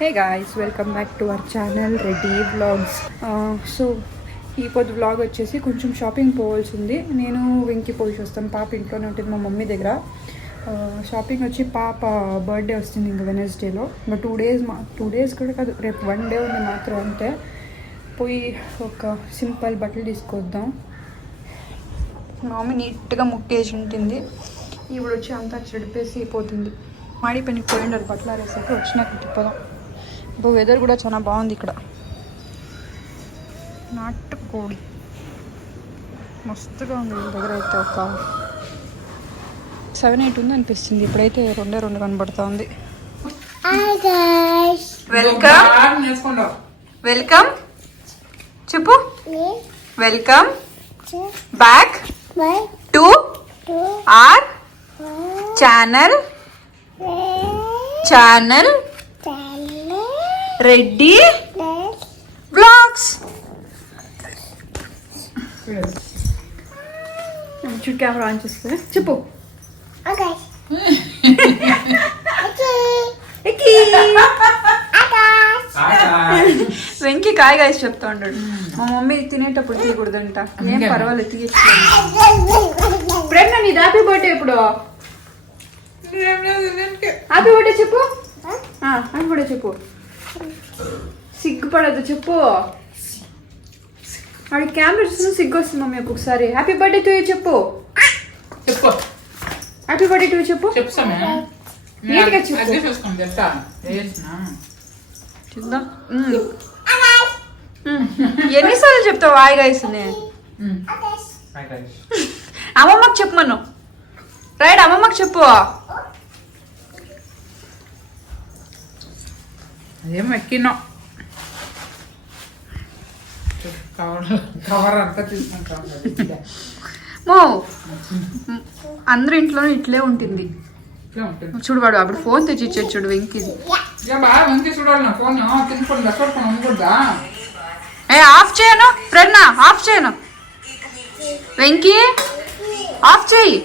Hey guys, welcome back to our channel Reddy Vlogs. So ఈ పొద్దు vlog వచ్చేసి కొంచెం షాపింగ్ పోవాల్సింది. నేను వెంకి పోయి వస్తాను. పాప ఇంట్లోనే ఉంటుంది మా మమ్మీ దగ్గర. షాపింగ్ వచ్చి పాప బర్త్డే వస్తుంది ఇంకా వెనస్డేలో. ఇంకా 2 days కూడా కాదు, రేపు 1 day ఉంది మాత్రం. అంతే పోయి ఒక సింపుల్ బట్టలు తీసుకొద్దాం. మా మమ్మీ నీట్గా ముక్కేసి ఉంటుంది. ఇప్పుడు వచ్చి అంతా చెడిపేసి పోతుంది. మాడి పనికి పోయిండారు బట్టలు ఆరేసాక వచ్చినాక తిప్పదాం. ఇప్పుడు వెదర్ కూడా చాలా బాగుంది ఇక్కడ. నాటుకోడి మస్తుగా ఉంది. దగ్గర అయితే ఒక 7-8 ఉంది అనిపిస్తుంది. ఇప్పుడైతే 2 కనబడుతూ ఉంది. వెల్కమ్ చెప్పు. Welcome back to are channel Reddy vlogs. చూడు కెమెరా ఆన్ చేస్తే చెప్పు. వెంకీ కాయ గాయస్ చెప్తా ఉంటాడు. మా మమ్మీ తినేటప్పుడు తీయకూడదంట. ఏం పర్వాలేదు తీయచ్చు. నీ హ్యాపీ బర్త్డే ఇప్పుడు. హ్యాపీ బర్త్డే చెప్పు. హ్యాపీ బర్త్డే చెప్పు. సిగ్గుపడద్దు చెప్పు. వాడి కెమెరా చూసిన సిగ్గు వస్తుంది మమ్మీ. ఒక్కొక్కసారి హ్యాపీ బర్త్డే టు యూ చెప్పు. హ్యాపీ బర్త్డే టు యూ చెప్పు. నీట్గా చెప్పు. చూద్దాం ఎన్నిసార్లు చెప్తావు వాయి గాయస్. అమ్మమ్మకి చెప్పు. మనం రైట్ అమ్మమ్మకి చెప్పు. అదేం ఎక్కినా కవర్ అంతా తీసుకుంటాం. అందరి ఇంట్లోనే ఇట్లే ఉంటుంది. చూడు వాడు అప్పుడు ఫోన్ తెచ్చిచ్చాడు చూడు వెంకి. చూడాలి ఫోన్ తినుకుంటా. ఆఫ్ చేయను ప్రేరణ, ఆఫ్ చేయను. వెంకీ ఆఫ్ చేయి.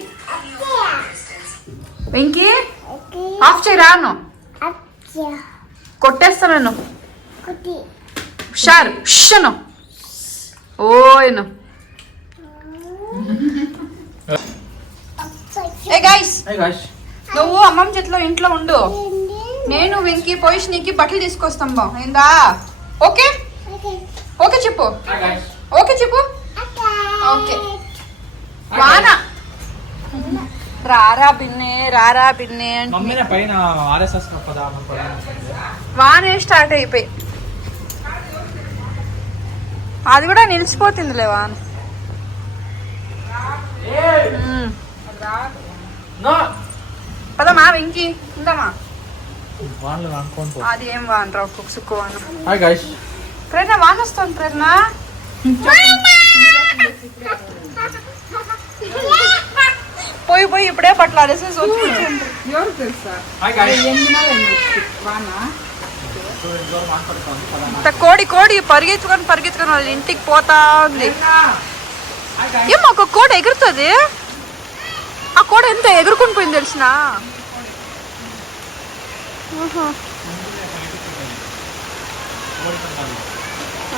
వెంకీ ఆఫ్ చేయి. రాను కొట్టేస్తాను. షార్ షను ఓయను. ఏ గైస్, నువ్వు అమ్మమ్మ చేతిలో ఇంట్లో ఉండు. నేను వెంకీ పోయి నీకు బట్టలు తీసుకొస్తాం. బా ఏందా? ఓకే ఓకే చెప్పు. ఓకే చెప్పు. ఓకే వానా రారా బిన్నే వానే స్టార్ట్ అయిపోయి అది కూడా నిలిచిపోతుందిలే వాన. పదమా వెంకీ ఉందమ్మా. అది ఏం వానరా ఒక్కొక్క సుక్కు వాన. ప్రేరణ వాన వస్తుంది. ప్రేరణ పోయి ఇప్పుడే పట్ల ఆడేసేసి ఎవరు తెలుసా కోడి పరిగెత్తుకొని వాళ్ళ ఇంటికి పోతా ఉంది. ఏమో ఒక కోడి ఎగురుతుంది. ఆ కోడి ఎంత ఎగురుకుని పోయింది తెలిసిన.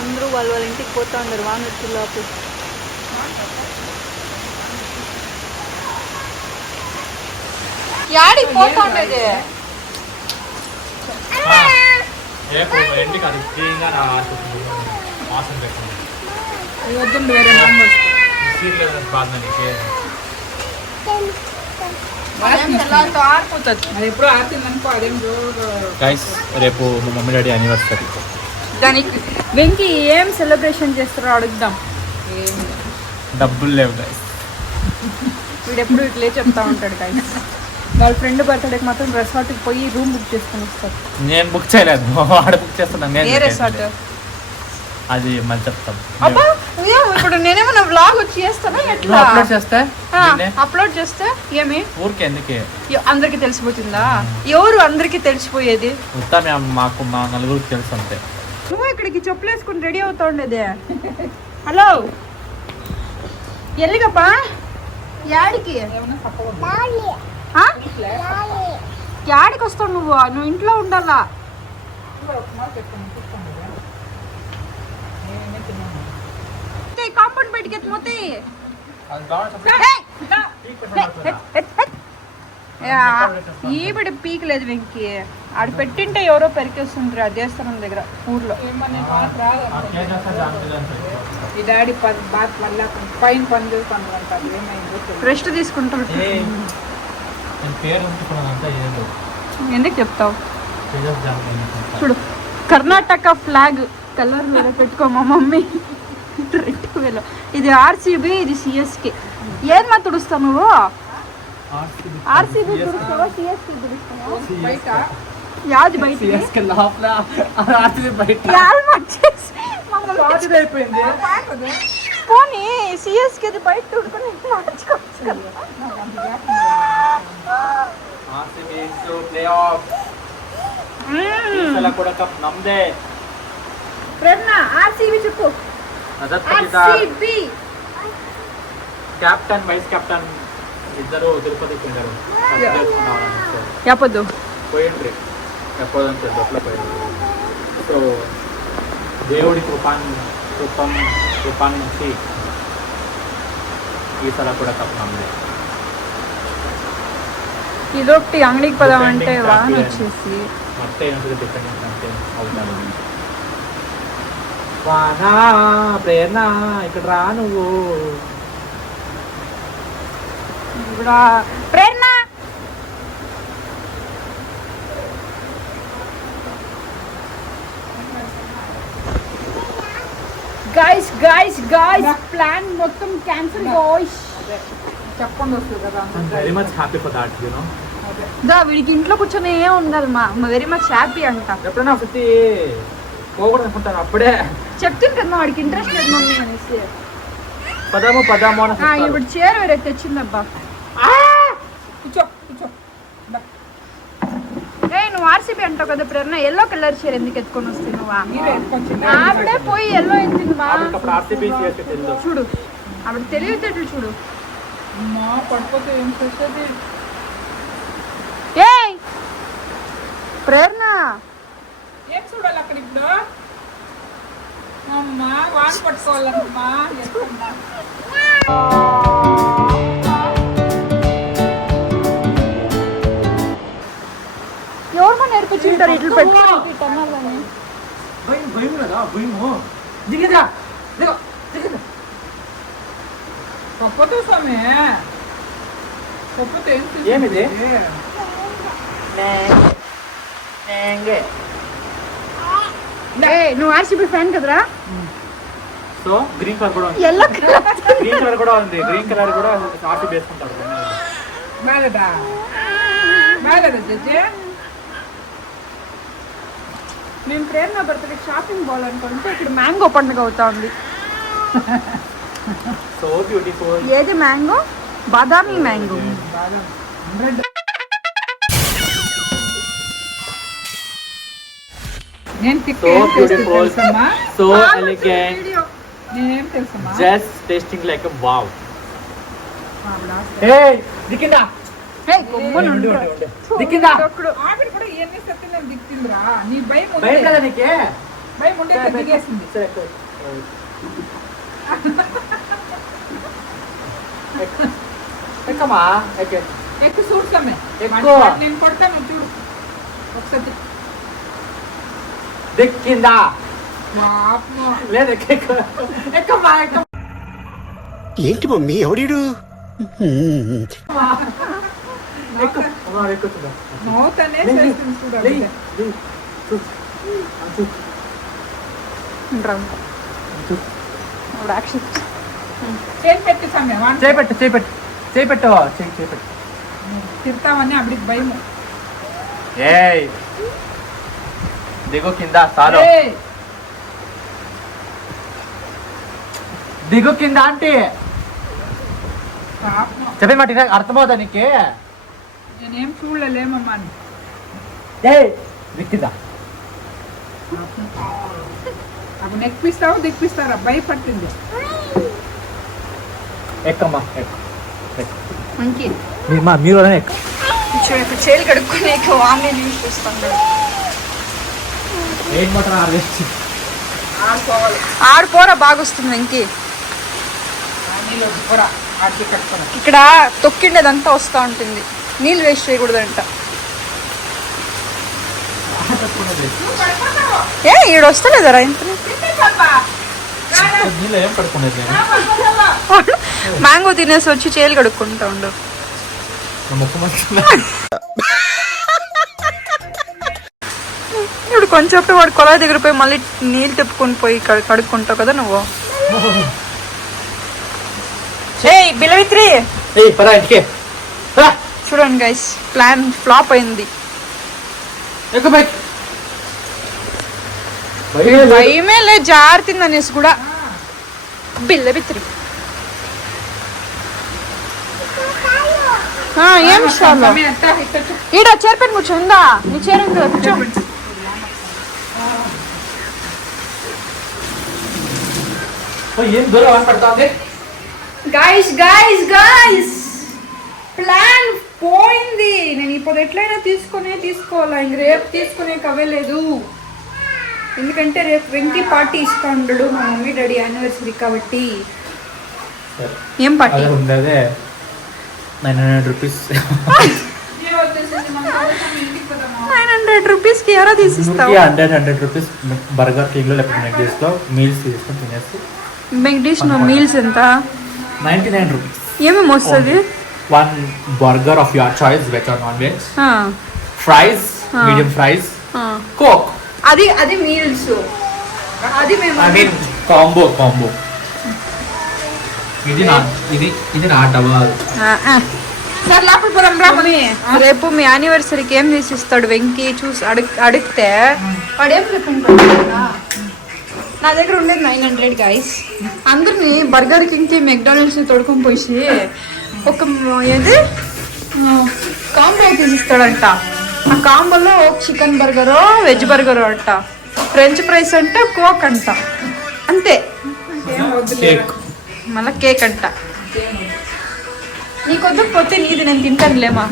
అందరూ వాళ్ళ ఇంటికి పోతా ఉన్నారు వాన వచ్చి లోపల. యాడికి పోతా ఉండేది. ఎప్పుడు ఆడుతుందనుకో. అదేం రేపు మా మమ్మీ డాడీ యానివర్సరీ. దానికి వెంకీ ఏం సెలబ్రేషన్ చేస్తారో అడుగుదాం. డబ్బులు లేవు గైస్. వీడెప్పుడు ఇట్లే చెప్తా ఉంటాడు గైస్. వాళ్ళ ఫ్రెండ్ బర్త్డేకి మాత్రం రెసార్ట్కి పోయి రూమ్ బుక్ చేసుకుని వస్తారు. నేను బుక్ చేయలేదు, వాడు బుక్ చేస్తాను. ఏ రెసార్ట్ అది మళ్ళీ చెప్తాం. ఇప్పుడు నేనేమన్నా వ్లాగ్ వచ్చి చేస్తానా ఎట్లా? అప్లోడ్ చేస్తే ఏమి ఊరికే ఎందుకే అందరికి తెలిసిపోతుందా? ఎవరు అందరికి తెలిసిపోయేది? మాకు మా నలుగురికి తెలుసు అంతే. నువ్వు ఇక్కడికి చెప్పులు వేసుకుని రెడీ అవుతా ఉండేది. హలో ఎల్లిగప్పా యాడికి యాడికి వస్తావు? నువ్వు ఇంట్లో ఉండాలా. కాంపౌండ్ బయటికి ఎత్తిపోతే ఈవిడ పీక్ లేదు వెంకి ఆడ పెట్టింటే ఎవరో పెరికేస్తుంటారు ఆ దేవస్థానం దగ్గర ఊర్లో. ఈ డాడీ బాత్ మళ్ళీ పైన పని చేసుకుంటారు. ఏమైందో రెస్ట్ తీసుకుంటారు. ఎందుకు చెప్తావు? చూడు కర్ణాటక ఫ్లాగ్ కలర్ వేరే పెట్టుకో మా మమ్మీ. ఇది ఆర్సీబీ, ఇది సిఎస్కే. ఏది మా తుడుస్తావు నువ్వు? ఆర్సీబీ తుడుస్తావా, సిఎస్కే తుడుస్తావా? బయట యాది బయట పోనీ సిఎస్కే బయట తుడుకొని మార్చుకోవచ్చు కదా. ఆర్సీబీ చెప్పు. క్యాప్టెన్ వైస్ కెప్టెన్ ఇద్దరు తిరుపతికి వెళ్ళారు. చెప్పొద్దు. పోయిండ్రి ఎప్పుడంటే దొడ్లో పోయింది. సో దేవుడి కృపా నుంచి ఈసారి కూడా కప్ నమ్మలే. ఇదొకటి అంగడికి పదామంటే వాన వచ్చేసి ಮತ್ತೆ ಏನಂತದೆ ಡಿಪೆಂಡೆನ್ಸ್ అంటే అవుతాను. వానా ప్రేరణ ఇక్కడ రా నువ్వు. Prerana guys guys guys plan మొత్తం క్యాన్సిల్ గైస్. చెప్పండి వస్తుంది కదా. Very much happy for that you know. దా వీడికి ఇంట్లో కూర్చొని ఏం ఉండాలి మా వెరీ మచ్ హ్యాపీ అంట. ఎప్పుడైనా ఒకటి పోకూడదు అనుకుంటాను. అప్పుడే చెప్తుంది కదా వాడికి ఇంట్రెస్ట్ లేదు మమ్మీ అనేసి. పదాము ఇప్పుడు చీర వేరే తెచ్చిందబ్బా. కూర్చో కూర్చో. నువ్వు ఆర్సీబీ అంటావు కదా ప్రేరణ, ఎల్లో కలర్ చీర ఎందుకు ఎత్తుకొని వస్తే నువ్వా? మీరే ఎత్తుకొచ్చింది. ఆవిడే పోయి ఎల్లో ఎత్తింది బా. చూడు ఆవిడ తెలివితేటలు చూడు. అమ్మా పడిపోతే ఏం చేసేది? ఏయ్ ప్రేరణ ఏం చూడాలి అక్కడ ఇప్పుడు? అమ్మా వాడు పట్టుకోవాలమ్మా. ఎవరు మన నేర్పించుంటారు ఇట్లు పెట్టుకోవాలి టన్నాలని? పప్పతో సమే పప్పతో ఏమిది? నువ్వు ఆర్సీబీ ఫ్యాన్ కదరా? సో గ్రీన్ కలర్ కూడా ఉంది. ఎల్లో కలర్ గ్రీన్ కలర్ కూడా ఉంది. గ్రీన్ కలర్ కూడా ఆర్సీ వేసుకుంటారు. మేలదా మేలదా జడ్జి? మేము ప్రేరణ బర్త్డే షాపింగ్ పోవాలనుకుంటే ఇక్కడ మ్యాంగో పండుగ అవుతా ఉంది. So beautiful. ఏది మ్యాంగో? బాదామి మ్యాంగో. నేను So beautiful, so elegant, నేనేం తెలుసమ్మా? just tasting like a wow. Hey, దిక్కిందా? దిక్కిందా? ఆవిడ కూడా ఎన్ని సత్యం దిక్కిందిరా. నీ భయం భయం ఉంటే కదా నీకే? భయం ఉంటే దిగేసింది. ఎక్కమా ఎక్కువ చూడు సమ్మె. ఎక్కువ. నేను కొడతాను చూడు ఒకసారి. దిక్కిందా? పాపం. లేదు ఎక్కమా. ఏంటి మమ్మీ ఎవడీడు? ఎక్కుతుందా? నోతనే చేస్తుంది చూడు అవిడ. చేయి పెట్టి సమ్మె వాడిని చేపెట్టు తిడతామని ఆవిడికి భయం. ఏయ్ దిగు కింద చాలు. ఏయ్, దిగు కింద అంటే పాపం. చెప్పే మాట అర్థమవుతా నీకే? నేనేం చూడలేమమ్మా. ఏయ్ దిక్కిందా? అప్పుడు నెక్కిస్తావు దిక్కిస్తారా? భయపడుతుంది. ఎక్కమ్మా మంచి మీరు ఎక్క. చేలు కడుక్కునే వామిని యూస్ చేస్తాను. ఏం మాత్రం ఆర్వేసి ఆడుకోవాలి. ఆడిపోరా బాగా వస్తుంది వెంకి. ఆ నీళ్ళు కూర ఆడికి కట్టుకోవాలి. ఇక్కడ తొక్కిండేదంతా వస్తూ ఉంటుంది, నీళ్ళు వేస్ట్ చేయకూడదంట. ఏ ఈడ వస్తలేదరా ఇంత నీళ్ళు ఏం పడుకునేది నేను మ్యాంగో తినేసి వచ్చి చేలు కడుక్కుంటా ఉండు. నా ముఖం వస్తుంది. ఇప్పుడు కొంచెం వాడు కొలాయి దగ్గర పోయి మళ్ళీ నీళ్ళు తెప్పుకొని పోయి కడుక్కుంటావు కదా నువ్వు. ఏయ్ బిలవిత్రి, ఏయ్ పరా ఇంటికే రా. చూడండి గైస్, ప్లాన్ ఫ్లాప్ అయింది. ఎక్కు బైక్. భయమే లే, జారుతుంది అనేసి కూడా. బిల్లబిత్రి ఏం ఇష్టాలు ఈడ చేరిపెట్టి కూర్చోందా, నీ చేరు కూర్చో. ఏం దూరం అని పడుతుంది. గైస్ గైస్ గైస్, ప్లాన్ పోయింది. నేను ఇప్పుడు ఎట్లయినా తీసుకోవాలా, ఇంక రేపు తీసుకునే కవ్వలేదు. ఎందుకంటే రేపు వెంకి పార్టీ ఇస్తా ఉండడు మా మమ్మీ డాడీ యానివర్సరీ కాబట్టి. ఏం పార్టీ? అదే ఉండేదే 900 రూపీస్. 900 రూపీస్కి ఎవరో తీసిస్తావు? 100 రూపీస్ బర్గర్ కింగ్ లో లేకపోతే మెక్డీస్ లో మీల్స్ తీసుకొని తినేసి. మెక్డీస్ లో మీల్స్ ఎంత? 99 రూపీస్. ఏమేమి వస్తుంది? 1 burger of your choice, veg or non-veg. Fries, medium fries, Coke. అది మీల్స్. అది మేము I mean combo. ఇది నా డబల్. సార్ లోపల పోదాం రా మమ్మీ. రేపు మీ యానివర్సరీకి ఏం తీసిస్తాడు వెంకి చూసి అడిగితే వాడు ఏం చెప్పుకుంటాడు? నా దగ్గర ఉండేది 900 గైస్. అందరినీ బర్గర్ కింగ్కి మెక్డానల్డ్స్ని తొడుకొని పోయి ఒక ఏది కాంబో తీసిస్తాడంట. ఆ కాంబోలో చికెన్ బర్గరో వెజ్ బర్గరో అంట, ఫ్రెంచ్ ఫ్రైస్ అంట, కోక్ అంట, అంతే. కేక్. మళ్ళీ కేక్ అంట. నీకొద్దు పోతే నీది నేను తింటానులేమా.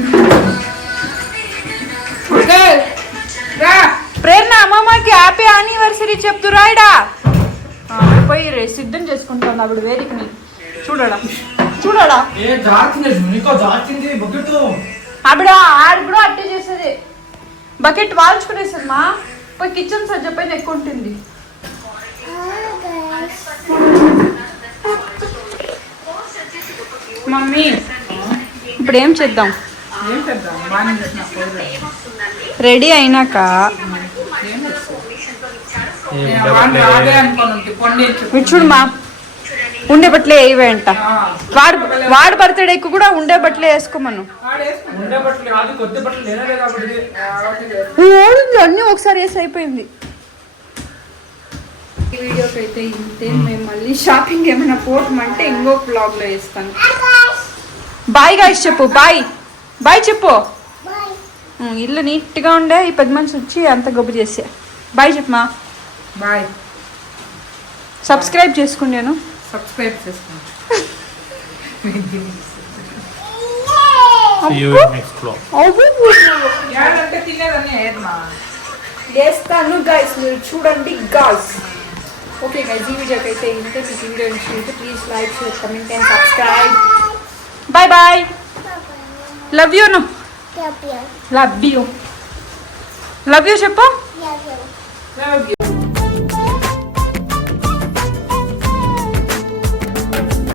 ప్రేరణ అమ్మమ్మకి హ్యాపీ యానివర్సరీ చెప్తూ రాయడా. పోయి సిద్ధం చేసుకుంటాను ఆవిడ వేదికని. చూడడా ఆవిడ ఆడ కూడా అట్టే చేసేది. బకెట్ వాల్చుకునేసరి మా పోయి కిచెన్ సజ్జ పైన ఎక్కువ ఉంటుంది. మమ్మీ ఇప్పుడు ఏం చేద్దాం? రెడీ అయినాక చూడు మా ఉండే బట్టలే వేయవే అంట. వాడు బర్త్డేకి కూడా ఉండే బట్టలే వేసుకోమను. అన్నీ ఒకసారి వేసి అయిపోయింది. ఈ వీడియోకి అయితే ఇంతే. మేము మళ్ళీ షాపింగ్ ఏమైనా పోతామంటే ఇంకొక బ్లాగ్ లో వేస్తాను. బాయ్ గాయ్స్ చెప్పు. బాయ్ చెప్పు. ఇల్లు నీట్గా ఉండే ఈ పెద్ద మనిషి వచ్చి అంత గొప్ప చేసా. బాయ్ చెప్పమా. బాయ్. సబ్స్క్రైబ్ చేసుకున్నాను. సబ్స్క్రైబ్ చేసుకోండి. See you in next vlog. ఏడంటే తినేదని ఏదమ్మా వేస్తాను గైస్, మీరు చూడండి గైస్. ఓకే గైస్, ఈ వీడియోకి అయితే ఇంతే. మీకు వీడియో నచ్చితే please like, share, comment and subscribe. Bye. Love you చెప్పు.